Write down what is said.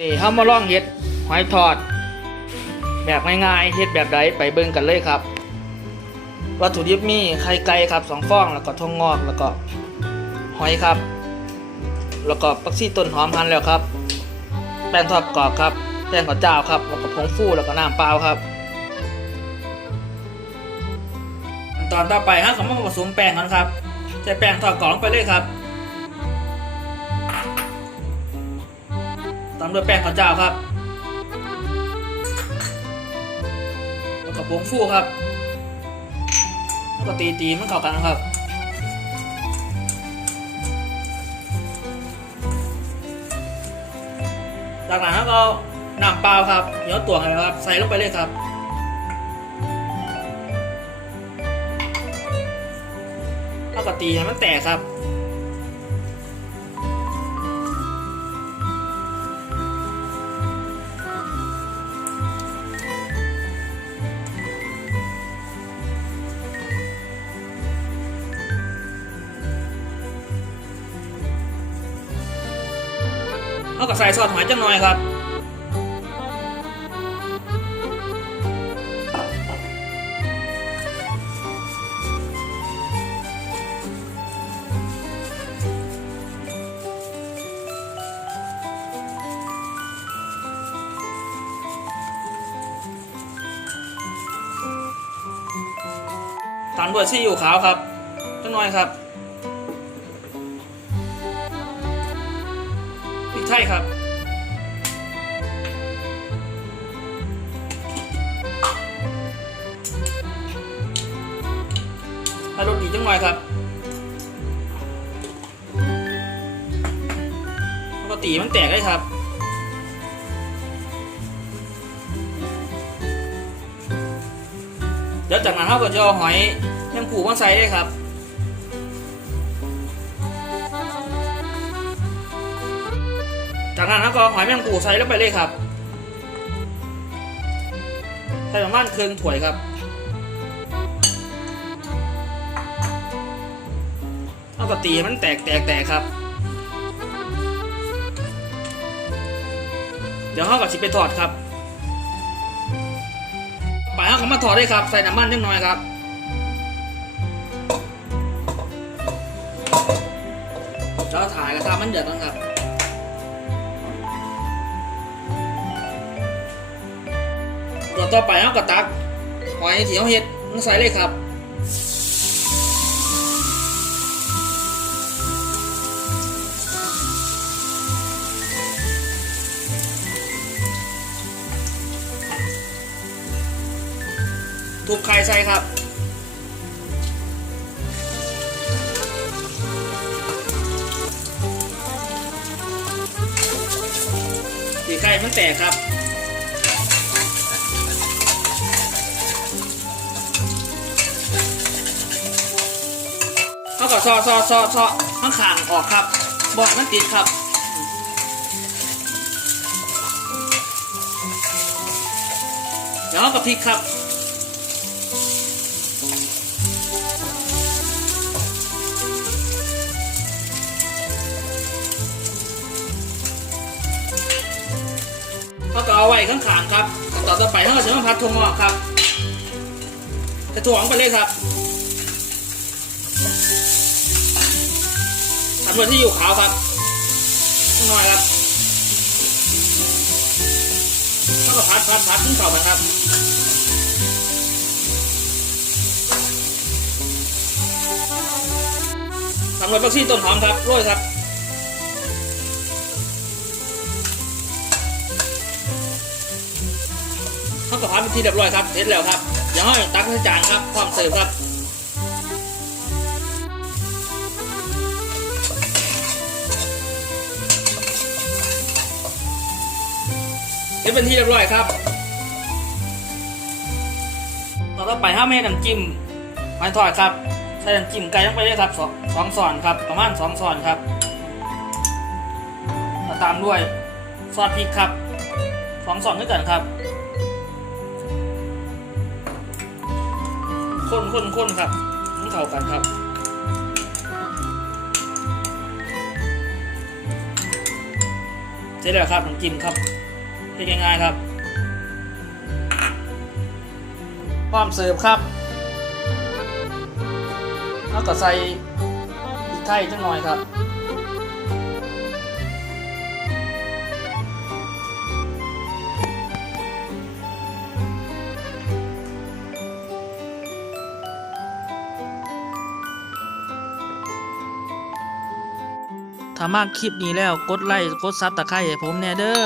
นี่เฮามาลองเฮ็ดหอยทอด แบบง่ายๆเฮ็ดแบบใดไปเบิ่งกันเลยครับ วัตถุดิบมีไข่ไก่ครับสองฟองแล้วก็ทองงอกแล้วก็หอยครับ แล้วก็ปักซี่ต้นหอมหั่นแล้วครับ แป้งทอดกรอบครับ แป้งข้าวเจ้าครับแล้วก็ผงฟูแล้วก็น้ำเปล่าครับขั้นตอนต่อไปฮะก็มาผสมแป้งกันครับใส่แป้งทอดกรอบไปเลยครับ ตามด้วยแป้งข้าวเจ้าครับ แล้วก็ผงฟูครับ แล้วก็ตีตีมันเข้ากันครับจากนั้นก็น้ำเปล่าครับเหนียวตัวอะไรครับ ใส่ลงไปเลยครับแล้วก็ตีให้มันแตกครับ เอากับใส่ซอสหอยจังหน่อยครับตามด้วยซีอิ๊วขาวครับจังหน่อยครับ พริกไทยครับให้รสดีจังหน่อยครับแล้วก็ตีมันแตกได้ครับเดี๋ยวจากนั้นเราก็จะเอาหอยแมงผูมาใส่เลยครับ จากนั้นเราก็หอยแมงผูใส่ลงไปเลยครับ ใส่ประมาณครึ่งถ้วยครับแล้วก็ตีมันแตกแตกแตกครับ เดี๋ยวเราก็ชิไปทอดครับไปเอาเขามาถอดได้ครับ ใส่น้ำมันนิดหน่อยครับจะถ่ายกระทะมันเดือดนะครับ ตัวต่อไปเอากระตักหอยที่เขาเห็ดมันใส่เลยครับ ทุบไข่ใส่ครับตีไข่มันแตกครับ ซอซอซอซอข้างขางออกครับบอกมันติดครับเดี๋ยวเขาก็พริกครับเขาก็เอาไว้ข้างๆครับ ต่อต่อไปเขาก็จะมาพัดถั่วงอกครับจะถั่วงไปเลยครับ ทำด้วยที่อยู่ขาวครับหน่อยครับเขาก็พัดพัดพัดขึ้นเข่าไปครับทำด้วยบักซี่ต้นหอมครับโรยครับข้าวกะเพราเป็นที่เรียบร้อยครับเสร็จแล้วครับเดี๋ยวให้ตักใส่จานครับพร้อมเสิร์ฟครับ นี่เป็นที่เรียบร้อยครับต่อไปห้าเมน้ำจิ้มหอยทอดครับใส่น้ำจิ้มไก่ลงไปเลยครับสองสองส่อนครับ ประมาณสองส่อนครับแล้วตามด้วยซอสพริกครับสองส่อนด้วยกันครับข้นข้นข้นครับมันเข้ากันครับเสร็จแล้วครับน้ำจิ้มครับ เฮ็ดง่ายๆครับพร้อมเสิร์ฟครับแล้วก็ใส่พริกไทยจังหน่อยครับถ้ามากคลิปนี้แล้วกดไลค์กดซับตะไคร้ให้ผมแน่เด้อ